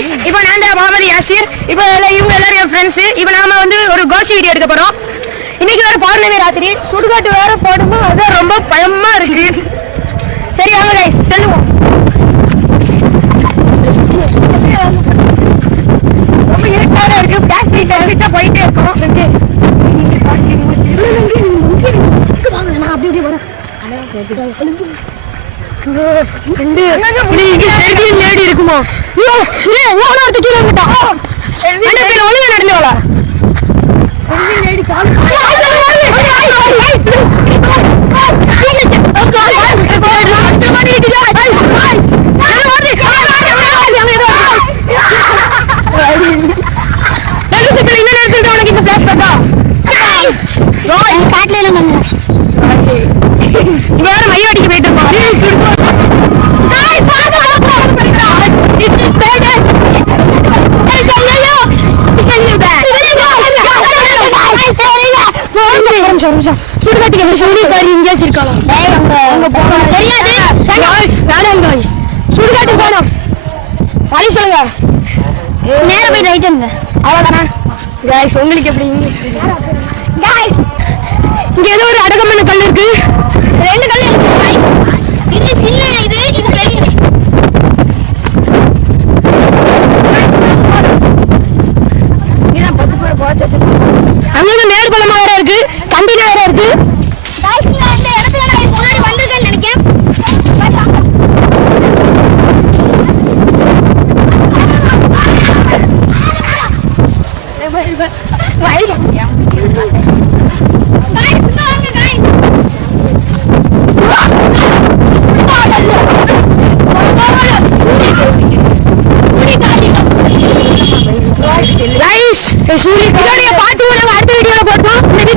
guys இப்போ நான் தான் முகமது யாசிர் இப்போ இவங்க எல்லாரும் என் ஃப்ரெண்ட்ஸ் இப்போ நாம வந்து ஒரு கோஷி வீடியோ எடுக்க போறோம் இன்னைக்கு வேற பௌர்ணமி ராத்திரி சுடுகாட்டு வேற போடுமா அது ரொம்ப பயமா இருக்கு சரி வாங்க गाइस செல்லுவோம் ரொம்ப இருட்டாக இருக்கு ஃபிளாஷ் லைட் எல்லாம் போயிட்டே இருக்கோம் வாங்க நான் அப்படியே வரேன் லேடி இருக்குமா ஒழுங்கா நடந்து வரா வேற மையாடிக்கு போயிட்டு இருக்கோம் சுடுகாட்டுக்கு சுடுகாரி இங்கேயாச்சும் இருக்கலாம் தெரியாது சுடுகாட்டுக்கு போனோம் வழி சொல்லுங்க நேரம் போய் ரைட் அவ்வளோதானா गाइस உங்களுக்கு எப்படி இங்கிலீஷ் गाइस இங்க ஏதோ ஒரு அடகமான கல் இருக்கு ரெண்டு கல் இருக்கு गाइस இது சின்ன இது பெரிய அங்க நேடு பள்ளமா வேற இருக்கு கண்டினா வேற இருக்கு गाइस இந்த இடத்துல நான் முன்னாடி வந்திருக்கேன்னு நினைக்கிறேன் பாட்டு அடுத்த வீடியோல போட்டோம் இந்த